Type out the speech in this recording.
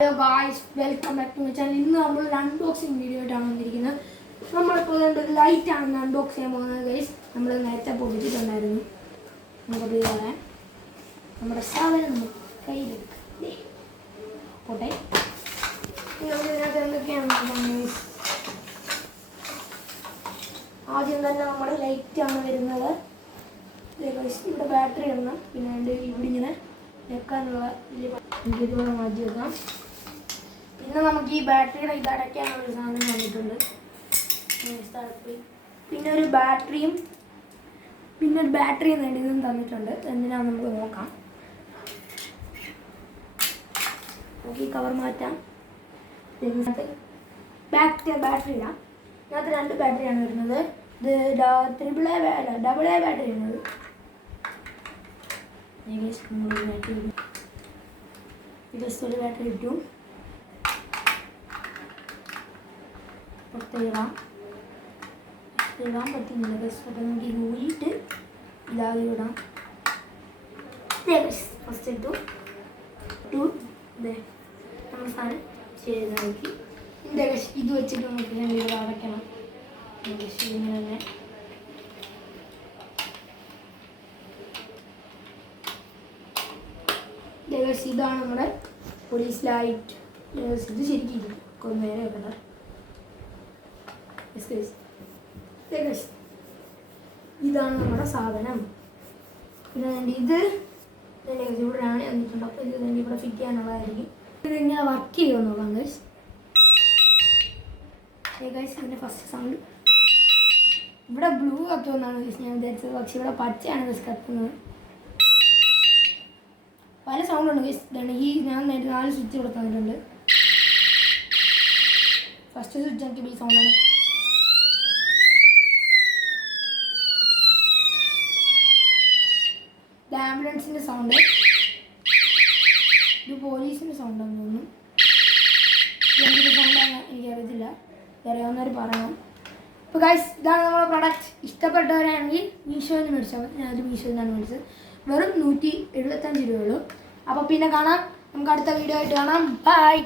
Hello guys, welcome back to my channel. ഇന്ന് നമ്മൾ ഒരു അൺബോക്സിങ് വീഡിയോ ആയിട്ടാണ് വന്നിരിക്കുന്നത്. നമ്മളിപ്പോൾ ഒരു ലൈറ്റാണ് അൺബോക്സ് ചെയ്യാൻ പോകുന്നത് ഗൈസ്. നമ്മൾ നേരത്തെ പൊടിച്ചിട്ടുണ്ടായിരുന്നു. നമുക്കത് പറയാം. നമ്മുടെ സാധനം നമുക്ക് കയ്യിലെടുക്കാം. പോട്ടെ. ഇതിനകത്ത് എന്തൊക്കെയാണ് ഗൈസ്? ആദ്യം തന്നെ നമ്മുടെ ലൈറ്റാണ് വരുന്നത്. ഇവിടെ ബാറ്ററി ഇടണം. പിന്നെ അതിൻ്റെ ഇവിടെ ഇങ്ങനെ വെക്കാനുള്ള ഇതിലൂടെ മാറ്റി വെക്കാം. പിന്നെ നമുക്ക് ഈ ബാറ്ററിയുടെ ഇത് അടയ്ക്കാനുള്ളൊരു സാധനം വന്നിട്ടുണ്ട്. പിന്നെ ഒരു ബാറ്ററിയും വേണ്ടി ഇതും തന്നിട്ടുണ്ട്. എന്തിനാണെന്ന് നമുക്ക് നോക്കാം. നമുക്ക് ഈ കവർ മാറ്റാം. ബാറ്ററി ഇടാം. ഇതിനകത്ത് 2 ബാറ്ററിയാണ് വരുന്നത്. ഇത് ഡബിൾ എ ബാറ്ററിയാണ്. ഒരു ബാറ്ററി ഇട്ടു. പുറത്തിടാൻ പറ്റുന്നില്ല. അപ്പോൾ നമുക്ക് ഊരിയിട്ട് ഇതാകെ ഇടാം. ഫസ്റ്റ് ഇട്ടു നമ്മൾ സാധനം ചെയ്താക്കി. ഇത് വെച്ചിട്ട് നമുക്ക് ഇത് അടയ്ക്കണം. ഇങ്ങനെ തന്നെ ഇതാണ് നമ്മുടെ പോലീസ് ലൈറ്റ്. ഇത് ശരിക്കും കുറേ നേരെ വെക്കണം. ഇതാണ് നമ്മുടെ സാധനം. പിന്നെ ഇത് ഇവിടെയാണ് വന്നിട്ടുണ്ട്. അപ്പോൾ ഇത് തന്നെ ഇവിടെ ഫിറ്റ് ചെയ്യാനുള്ളതായിരിക്കും. ഇതിങ്ങനെ വർക്ക് ചെയ്യുമെന്നുള്ളതാണ് ഗൈസ്. ഇതിൻ്റെ ഫസ്റ്റ് സൗണ്ട് ഇവിടെ ബ്ലൂ കത്തുമെന്നാണ് ഗൈസ് ഞാൻ വിചാരിച്ചത്. പക്ഷെ ഇവിടെ പച്ചയാണ് ഗൈസ് കത്തുന്നത്. പല സൗണ്ടുണ്ട് ഗൈസ്. ഇതാണ് ഞാൻ 4 സ്വിച്ച് ഇവിടെ തന്നിട്ടുണ്ട്. ഫസ്റ്റ് സ്വിച്ച് എനിക്ക് ഈ സൗണ്ടാണ്. ഇത് ആംബുലൻസിൻ്റെ സൗണ്ട്. ഇത് പോലീസിൻ്റെ സൗണ്ടാണെന്ന് തോന്നുന്നു. എന്തൊരു സൗണ്ടാണ് എനിക്കറിയത്തില്ല. അറിയാവുന്നവർ പറയണം. അപ്പോൾ ഗൈസ്, ഇതാണ് നമ്മുടെ പ്രൊഡക്റ്റ്. ഇഷ്ടപ്പെട്ടവരാണെങ്കിൽ മീഷോയിൽ നിന്ന് മേടിച്ചാൽ മതി. ഞാനത് മീഷോയിൽ നിന്നാണ് മേടിച്ചത്. വെറും 175 രൂപയുള്ളൂ. അപ്പോൾ പിന്നെ കാണാം. നമുക്ക് അടുത്ത വീഡിയോ ആയിട്ട് കാണാം. ബൈ.